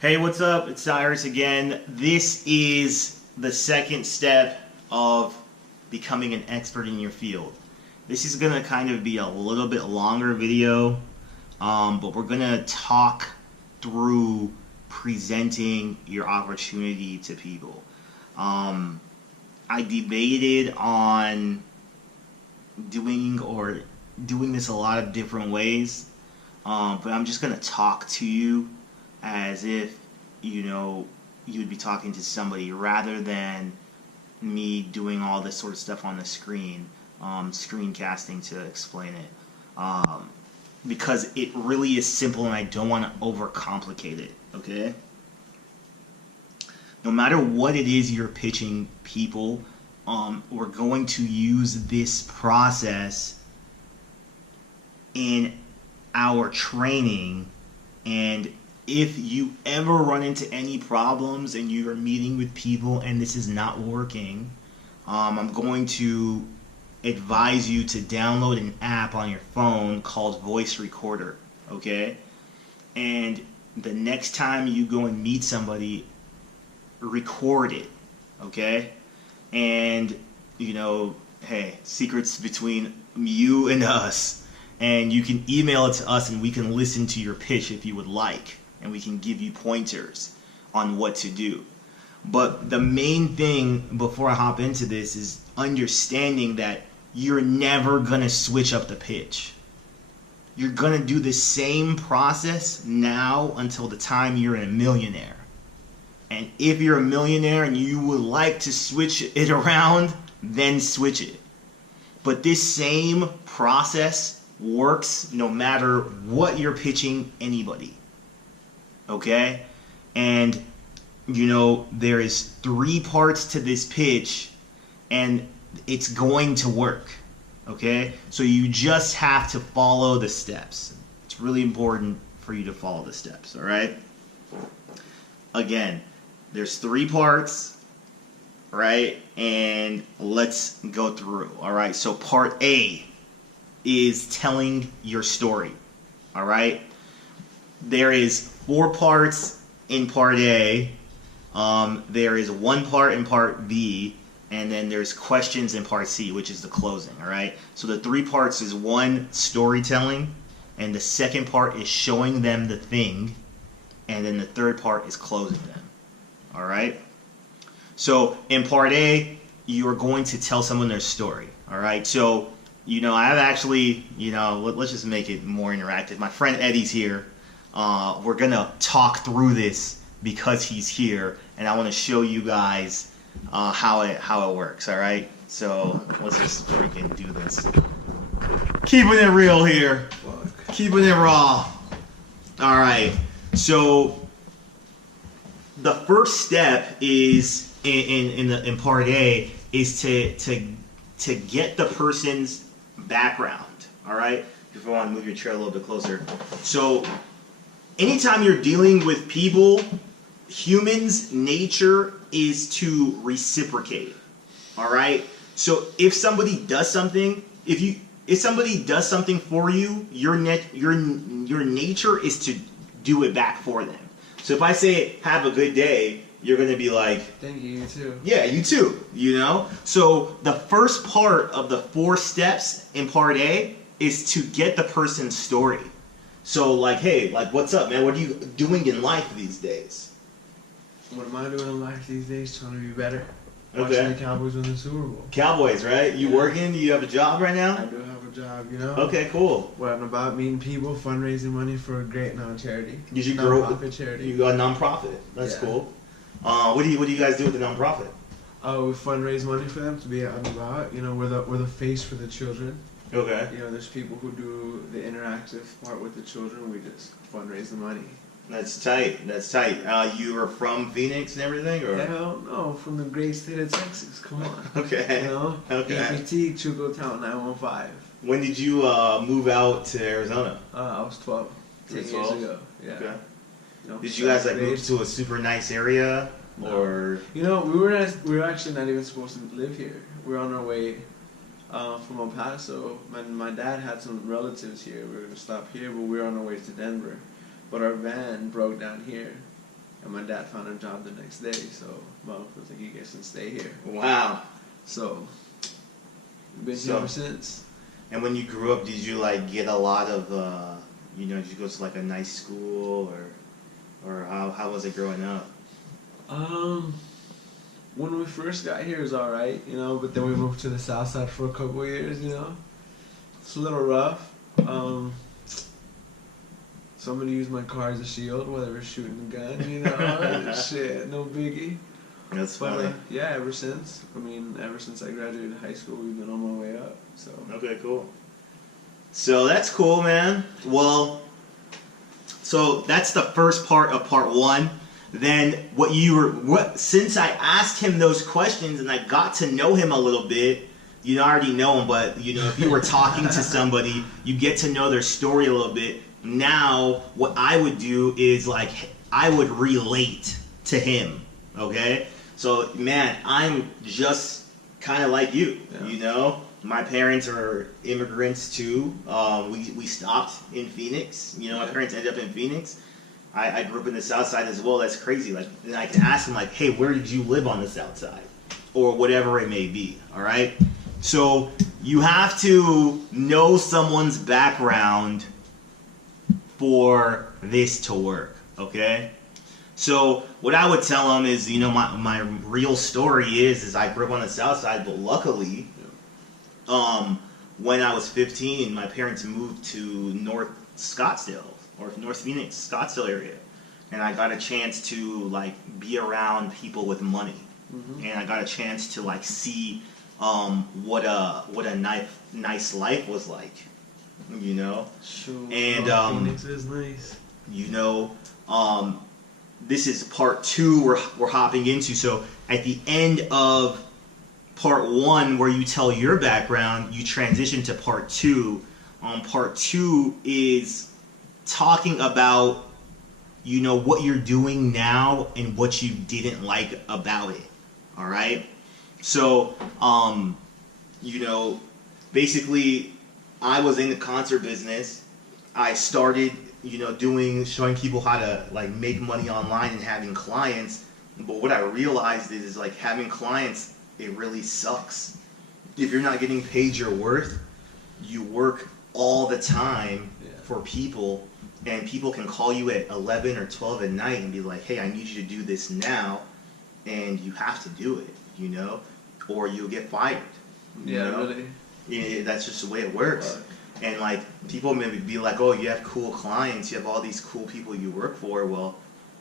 Hey, what's up? It's Cyrus again. This is the second step of becoming an expert in your field. This is going to kind of be a little bit longer video, but we're going to talk through presenting your opportunity to people. I debated on doing this a lot of different ways, but I'm just going to talk to you as if you would be talking to somebody rather than me doing all this sort of stuff on the screen, screencasting to explain it, because it really is simple and I don't want to overcomplicate it. Okay, no matter what it is you're pitching people, we're going to use this process in our training. And if you ever run into any problems and you're meeting with people and this is not working, I'm going to advise you to download an app on your phone called Voice Recorder, okay? And the next time you go and meet somebody, record it, okay? And, hey, secrets between you and us. And you can email it to us and we can listen to your pitch if you would like. And we can give you pointers on what to do. But the main thing before I hop into this is understanding that you're never going to switch up the pitch. You're going to do the same process now until the time you're a millionaire. And if you're a millionaire and you would like to switch it around, then switch it. But this same process works no matter what you're pitching anybody. Okay? And, there is 3 parts to this pitch, and it's going to work. Okay? So you just have to follow the steps. It's really important for you to follow the steps, all right? Again, there's 3 parts, right? And let's go through, all right? So part A is telling your story, all right? There is 4 parts in part A, there is 1 part in part B, and then there's questions in part C, which is the closing, all right? So the 3 parts is 1, storytelling, and the second part is showing them the thing, and then the third part is closing them, all right? So in part A, you're going to tell someone their story, all right? So, I've actually, let's just make it more interactive. My friend Eddie's here. We're going to talk through this because he's here, and I want to show you guys how it works, all right? So let's just freaking do this. Keeping it real here. Keeping it raw. All right. So the first step is in part A is to get the person's background. All right. If you want to move your chair a little bit closer. So anytime you're dealing with people, humans' nature is to reciprocate. All right. So if somebody does something, if somebody does something for you, your nature is to do it back for them. So if I say have a good day, you're going to be like, thank you, you too. Yeah, you too, So the first part of the 4 steps in part A is to get the person's story. So hey, what's up, man? What are you doing in life these days? What am I doing in life these days? Trying to be better. Okay. Watching the Cowboys win the Super Bowl. Cowboys, right? You working? Do you have a job right now? I do have a job, Okay, cool. What I'm about, meeting people, fundraising money for a great charity. Did you grow nonprofit charity? You got a nonprofit. That's cool. What do you guys do with the nonprofit? We fundraise money for them to be out and about. We're the face for the children. Okay. There's people who do the interactive part with the children. We just fundraise the money. That's tight. You are from Phoenix and everything, or? Hell no, from the great state of Texas. Come on. Okay. Okay. APT, Chucotown 915. When did you move out to Arizona? I was 12. 10 years ago. Yeah. Okay. Did you guys move to a super nice area, or? We were actually not even supposed to live here. We were on our way from El Paso. My dad had some relatives here. We were going to stop here, but we were on our way to Denver. But our van broke down here. and my dad found a job the next day. So my uncle was like, "You guys can stay here." Wow. So we've been here So- ever since. And when you grew up, did you like get a lot of, did you go to like a nice school or how was it growing up? When we first got here, it was all right, but then we moved to the south side for a couple of years, It's a little rough. Somebody used my car as a shield while they were shooting a gun, Shit, no biggie. That's But funny. yeah, ever since I graduated high school, we've been on my way up. So Okay, cool. So that's cool, man. Well, so that's the first part of part one. Then since I asked him those questions and I got to know him a little bit, I already know him, but if you were talking to somebody, you get to know their story a little bit. Now, what I would do is I would relate to him. Okay? So, man, I'm just kind of like you, Yeah. My parents are immigrants too. We stopped in Phoenix. My parents ended up in Phoenix. I grew up in the South Side as well. That's crazy. Then I can ask them hey, where did you live on the South Side, or whatever it may be. All right. So you have to know someone's background for this to work. Okay. So what I would tell them is, my real story is I grew up on the South Side, but luckily, when I was 15, my parents moved to North Scottsdale, or North Phoenix, Scottsdale area, and I got a chance to be around people with money, and I got a chance to see what a nice life was like, Sure. And Phoenix is nice. This is part two we're hopping into. So at the end of part one, where you tell your background, you transition to part two. Part two is talking about what you're doing now and what you didn't like about it. All right. So basically, I was in the concert business. I started showing people how to make money online and having clients. But what I realized is having clients, it really sucks. If you're not getting paid your worth, you work all the time for people, and people can call you at 11 or 12 at night and be like, hey, I need you to do this now, and you have to do it, or you'll get fired. Really. Yeah, that's just the way it works. And people maybe be like, oh, you have cool clients, you have all these cool people you work for. Well,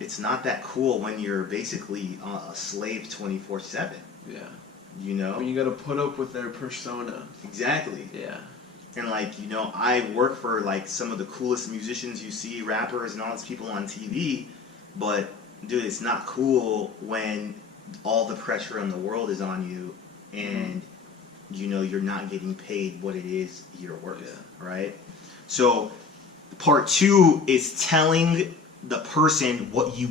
it's not that cool when you're basically a slave 24/7. Yeah. When you gotta put up with their persona. Exactly. Yeah. And I work for some of the coolest musicians you see, rappers and all these people on TV, but dude, it's not cool when all the pressure in the world is on you and you're not getting paid what it is you're worth, right? So part two is telling the person what you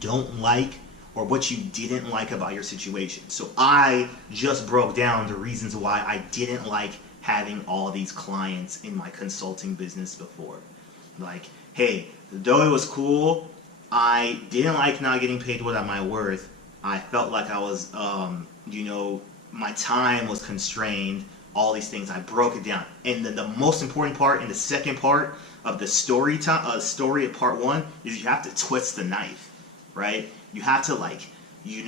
don't like or what you didn't like about your situation. So I just broke down the reasons why I didn't like having all these clients in my consulting business before. Hey, though it was cool, I didn't like not getting paid what I'm worth. I felt like I was, my time was constrained, all these things. I broke it down. And then the most important part, in the second part of the story of part one, is you have to twist the knife, right? You have to you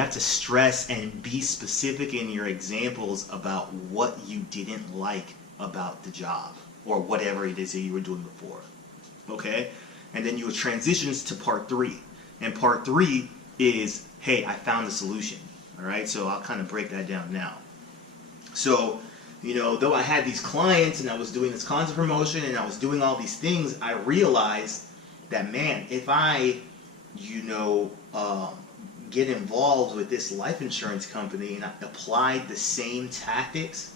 have to stress and be specific in your examples about what you didn't like about the job or whatever it is that you were doing before, okay? And then you would transition to part three. And part three is, hey, I found the solution. All right, so I'll kind of break that down now. So, though I had these clients and I was doing this concert promotion and I was doing all these things, I realized that, man, if I, get involved with this life insurance company and I applied the same tactics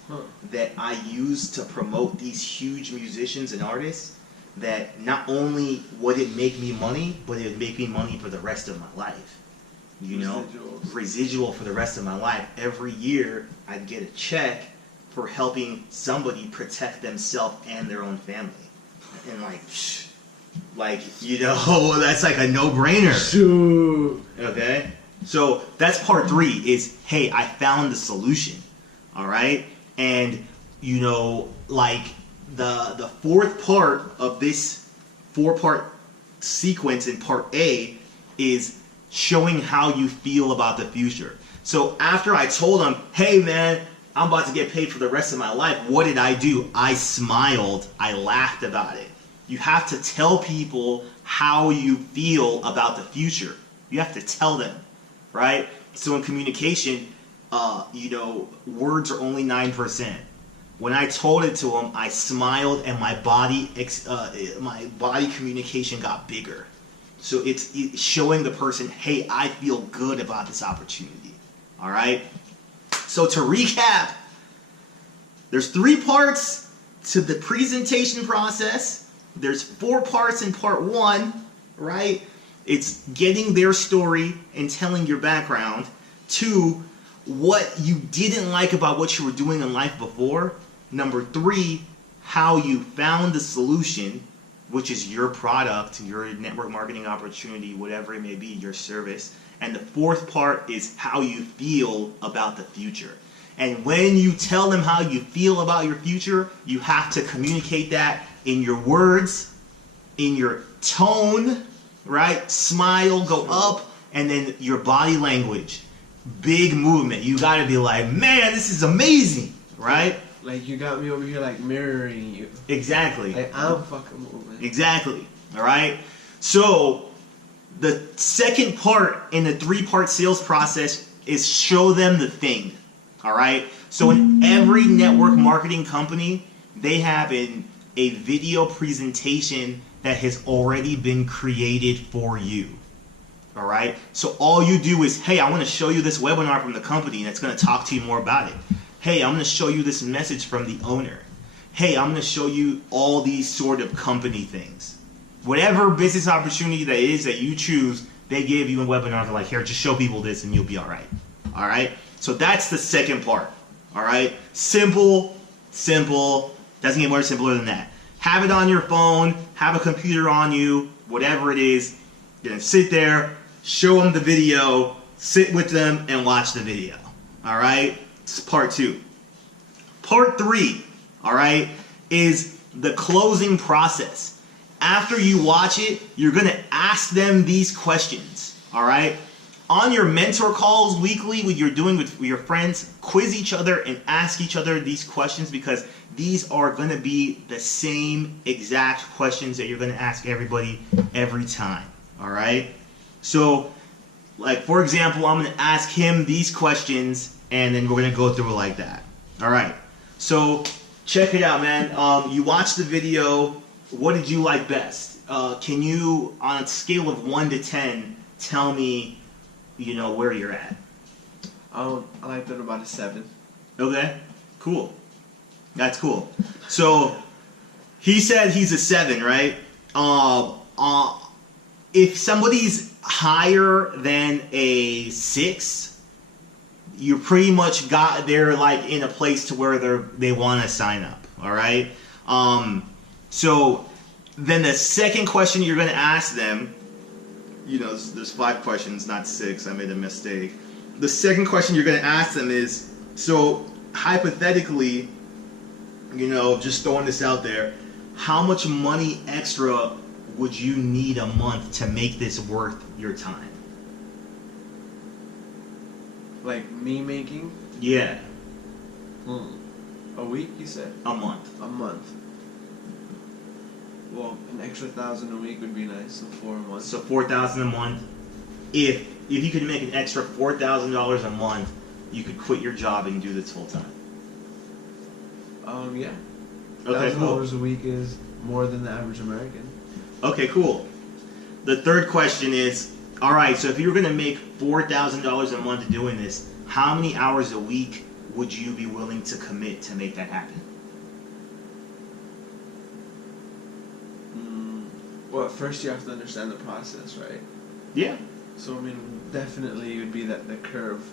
that I used to promote these huge musicians and artists, that not only would it make me money, but it would make me money for the rest of my life. Residual for the rest of my life. Every year, I'd get a check for helping somebody protect themselves and their own family. And Like, you know, that's like a no-brainer. Shoot. Okay? So that's part 3 is, hey, I found the solution. All right? And, you know, like the fourth part of this 4-part sequence in part A is showing how you feel about the future. So after I told him, hey man, I'm about to get paid for the rest of my life, what did I do? I smiled. I laughed about it. You have to tell people how you feel about the future. You have to tell them, right? So in communication, you know, words are only 9%. When I told it to him, I smiled and my body communication got bigger. So it's showing the person, hey, I feel good about this opportunity. All right? So to recap, there's 3 parts to the presentation process. There's 4 parts in part 1, right? It's getting their story and telling your background. 2, what you didn't like about what you were doing in life before. Number 3, how you found the solution, which is your product, your network marketing opportunity, whatever it may be, your service. And the 4th part is how you feel about the future. And when you tell them how you feel about your future, you have to communicate that in your words, in your tone, right? Smile, go up, and then your body language. Big movement. You gotta be like, man, this is amazing, right? Like, you got me over here, like, mirroring you. Exactly. Like, I'm fucking moving. Exactly. All right? So, the second part in the 3-part sales process is show them the thing. All right? So, in every network marketing company, they have a video presentation that has already been created for you. All right? So, all you do is, hey, I want to show you this webinar from the company that's going to talk to you more about it. Hey, I'm going to show you this message from the owner. Hey, I'm going to show you all these sort of company things. Whatever business opportunity that is that you choose, they give you a webinar. They're like, here, just show people this and you'll be all right. All right? So that's the second part. All right? Simple, simple. Doesn't get more simpler than that. Have it on your phone. Have a computer on you. Whatever it is. You're going to sit there, show them the video, sit with them, and watch the video. All right? It's part 2. Part 3, all right, is the closing process. After you watch it, you're going to ask them these questions, all right? On your mentor calls weekly, what you're doing with your friends, quiz each other and ask each other these questions because these are going to be the same exact questions that you're going to ask everybody every time, all right? So, like, for example, I'm going to ask him these questions and then we're going to go through it like that. All right. So check it out, man. You watched the video. What did you like best? Can you, on a scale of 1 to 10, tell me, you know, where you're at? I liked it about a 7. Okay. Cool. That's cool. So he said he's a 7, right? If somebody's higher than a 6, you pretty much they're like in a place to where they want to sign up. All right. So then the second question you're going to ask them, you know, there's 5 questions, not 6. I made a mistake. The second question you're going to ask them is, so hypothetically, you know, just throwing this out there, how much money extra would you need a month to make this worth your time? Like me making? Yeah. A week, you said? A month. A month. Well, an extra 1,000 a week would be nice, so 4 a month. So $4,000 a month. If you could make an extra $4,000 a month, you could quit your job and do this full time. Yeah. Okay, cool. $1,000 a week is more than the average American. Okay, cool. The third question is, all right, so if you were going to make $4,000 a month doing this, how many hours a week would you be willing to commit to make that happen? Well, first you have to understand the process, right? Yeah. So, I mean, definitely it would be that the curve.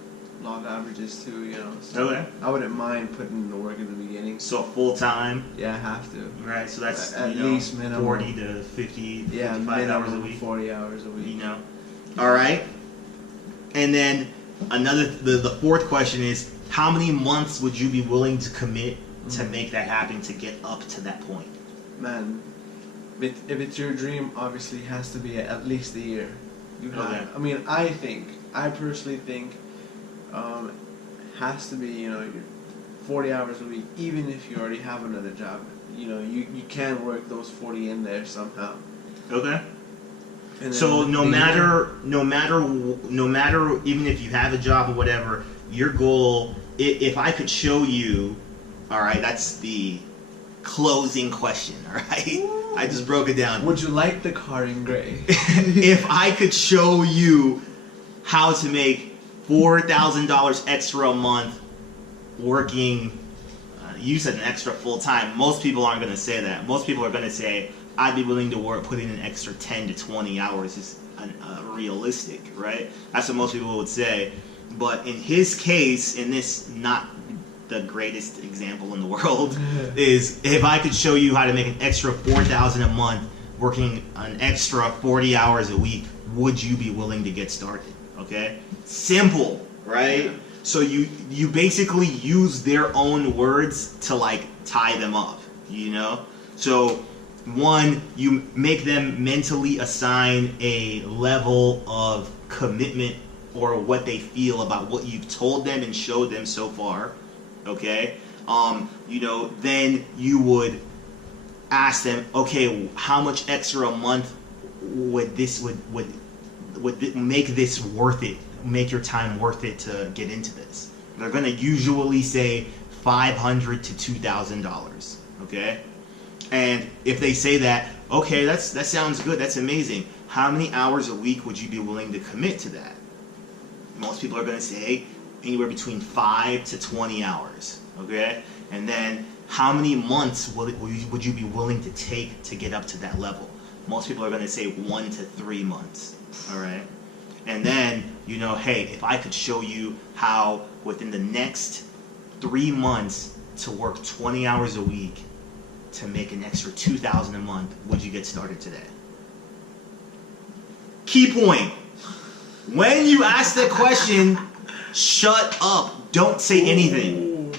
log averages too, you know. So Okay. I wouldn't mind putting in the work in the beginning. So full time. Yeah, I have to. Right. So that's At you know, least minimum 40 to 50, Yeah, 55 hours a minimum week. 40 hours a week. You know. All right. And then the fourth question is, how many months would you be willing to commit to make that happen, to get up to that point? Man, if it's your dream, obviously it has to be at least a year. You have. Okay. I mean, I personally think, has to be, you know, 40 hours a week, even if you already have another job. You know, you can work those 40 in there somehow. Okay. And So then no matter, even if you have a job or whatever, your goal, if I could show you, all right, that's the closing question, all right? I just broke it down. Would you like the car in gray? If I could show you how to make $4,000 extra a month working, you said an extra full time. Most people aren't going to say that. Most people are going to say, I'd be willing to work, put in an extra 10 to 20 hours is realistic, right? That's what most people would say. But in his case, in this not the greatest example in the world, is if I could show you how to make an extra $4,000 a month working an extra 40 hours a week, would you be willing to get started? Okay? Simple, right? Yeah. So you basically use their own words to like tie them up, you know? So one, you make them mentally assign a level of commitment or what they feel about what you've told them and showed them so far. Okay? You know, then you would ask them, okay, how much extra a month would this make this worth it? Make your time worth it to get into this? They're going to usually say $500 to $2,000. Okay? And if they say that, okay, that sounds good, that's amazing. How many hours a week would you be willing to commit to that? Most people are going to say anywhere between 5 to 20 hours. Okay? And then how many months would you be willing to take to get up to that level? Most people are going to say 1 to 3 months. All right? And then, you know, hey, if I could show you how within the next 3 months to work 20 hours a week to make an extra $2,000 a month, would you get started today? Key point. When you ask that question, shut up. Don't say anything.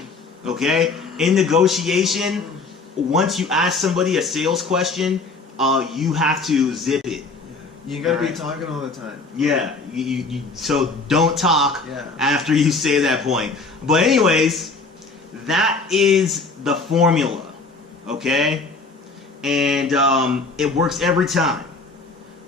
Okay? In negotiation, once you ask somebody a sales question, you have to zip it. You gotta be Alright. talking all the time. Yeah, so don't talk Yeah. after you say that point. But anyways, that is the formula, okay? And it works every time.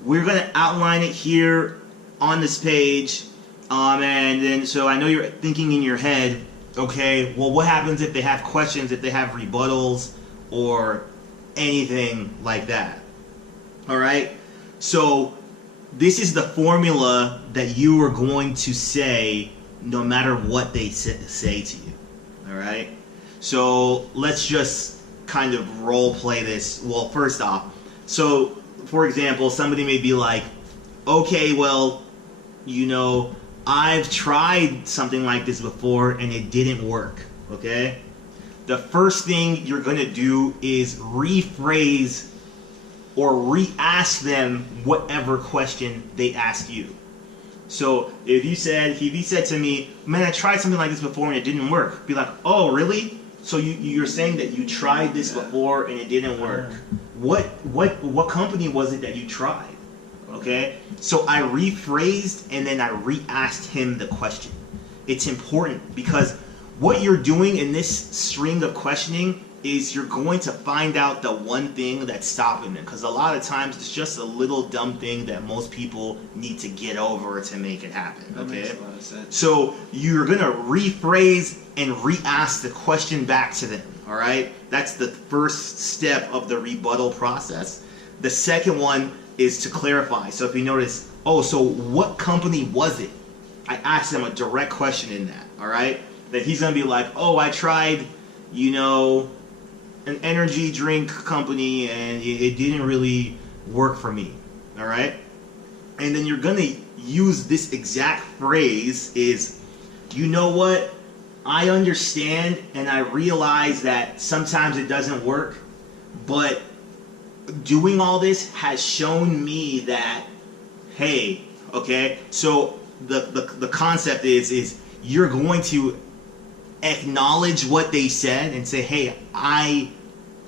We're gonna outline it here on this page, and then so I know you're thinking in your head, okay, well, what happens if they have questions, if they have rebuttals, or anything like that? All right. So this is the formula that you are going to say no matter what they say to you. All right? So let's just kind of role play this. Well, first off, so for example, somebody may be like, okay, well, you know, I've tried something like this before and it didn't work. Okay? The first thing you're going to do is rephrase or re-ask them whatever question they asked you. So if he said to me, man, I tried something like this before and it didn't work, be like, oh, really? So you're saying that you tried this before and it didn't work. What company was it that you tried? Okay? So I rephrased and then I re-asked him the question. It's important because what you're doing in this string of questioning is you're going to find out the one thing that's stopping them. Because a lot of times it's just a little dumb thing that most people need to get over to make it happen. That Okay? makes a lot of sense. So you're going to rephrase and re-ask the question back to them. All right? That's the first step of the rebuttal process. The second one is to clarify. So if you notice, oh, so what company was it? I asked him a direct question in that. All right? Then he's going to be like, oh, I tried, you know, an energy drink company and it didn't really work for me. All right? And then you're going to use this exact phrase is, you know what? I understand and I realize that sometimes it doesn't work, but doing all this has shown me that, hey, okay, so the concept is you're going to acknowledge what they said and say, hey, I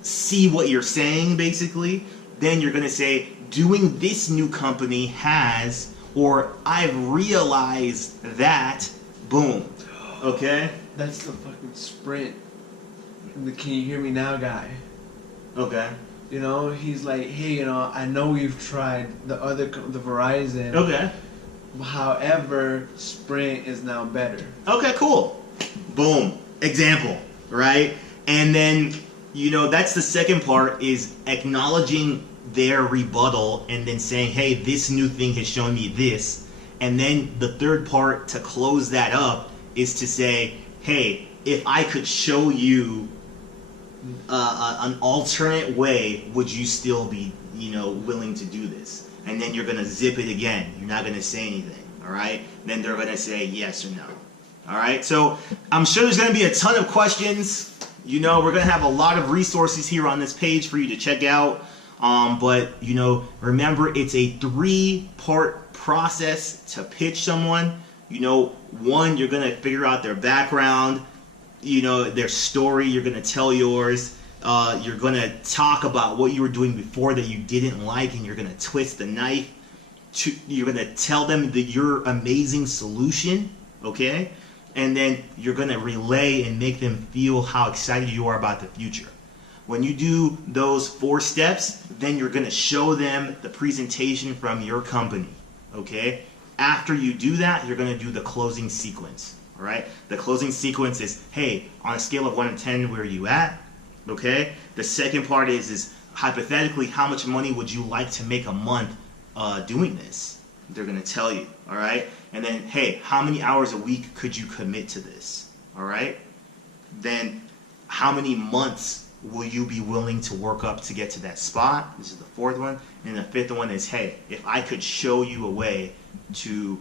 see what you're saying, basically. Then you're going to say, doing this new company has, or I've realized that, boom, okay? That's the fucking Sprint. The "Can you hear me now" guy. Okay. You know, he's like, hey, you know, I know you've tried the Verizon. Okay. However, Sprint is now better. Okay, cool. Boom. Example, right? And then, you know, that's the second part, is acknowledging their rebuttal and then saying, hey, this new thing has shown me this. And then the third part to close that up is to say, hey, if I could show you an alternate way, would you still be, you know, willing to do this? And then you're going to zip it again. You're not going to say anything, all right? Then they're going to say yes or no, all right? So I'm sure there's going to be a ton of questions. You know, we're going to have a lot of resources here on this page for you to check out. But, you know, remember, it's a 3-part process to pitch someone. You know, one, you're going to figure out their background, you know, their story. You're going to tell yours. You're going to talk about what you were doing before that you didn't like, and you're going to twist the knife. You're going to tell them that your amazing solution, okay? And then you're going to relay and make them feel how excited you are about the future. When you do those 4 steps, then you're going to show them the presentation from your company, okay? After you do that, you're going to do the closing sequence, all right? The closing sequence is, hey, on a scale of 1 to 10, where are you at, okay? The second part is hypothetically, how much money would you like to make a month doing this? They're going to tell you, all right? And then, hey, how many hours a week could you commit to this, all right? Then how many months will you be willing to work up to get to that spot? This is the 4th one. And the 5th one is, hey, if I could show you a way to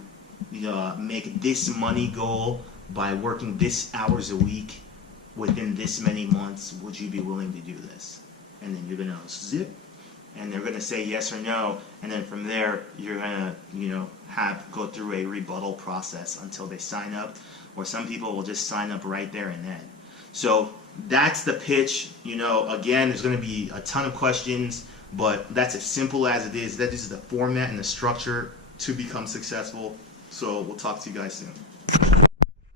make this money goal by working this hours a week within this many months, would you be willing to do this? And then you're going to zip, and they're going to say yes or no. And then from there, you're going to, go through a rebuttal process until they sign up. Or some people will just sign up right there and then. So that's the pitch. Again, there's going to be a ton of questions, but that's as simple as it is. That is the format and the structure to become successful. So we'll talk to you guys soon.